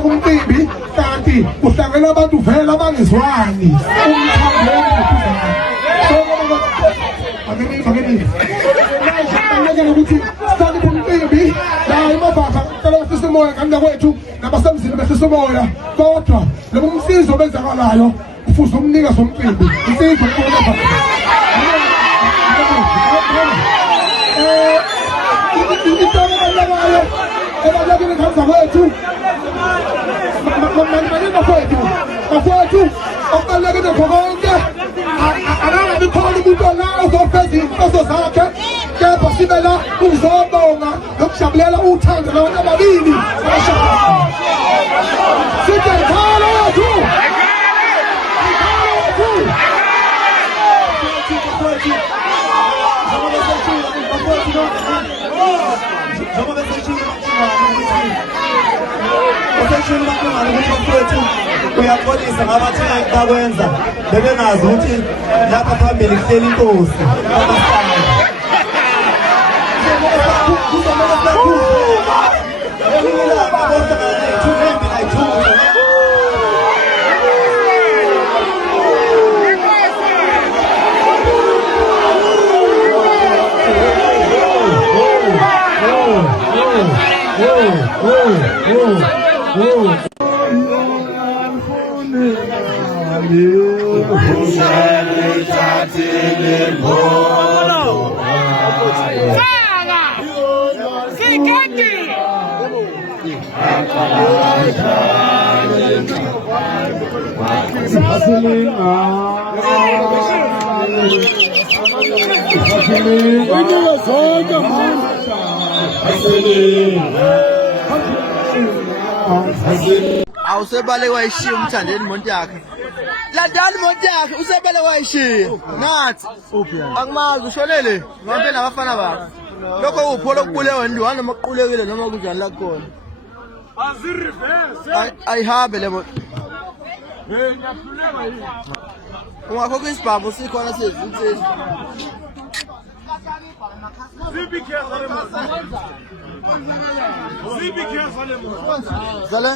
kumcimbi kanti kuhlangene abantu vele abangezwani ukuthi sithanda kumcimbi la emabhaza cela behlise umoya kanina kwethu nabasemzini behlise umoya kodwa lobo umsizo obenzakalayo ufuze umnika somcimbi umsizo ebalekile ngapha kwethu bafowethu okubalulekile konke akangabi khona umuntu olayo uzofeza iy'nhloso zakhe kepha sibe la ukuzobonga nokujabulela uthando labantu ababili sithi ikhalo wethu uyaxolisa ngabathina ekakwenza bebengazi ukuthi lapha phambili kuhleli inkosi awusebale wayishiya umthandeni monti yakhe landani monti yakhe usebale wayishiya nathi akumazi ushonele ngaphe nabafana bakhe lokho uphola ukubulewa ndiwa noma uqulekile noma kunjani la khona ayihambe le moto ungakho kwisibhamu sikhona sezinsizwa Zale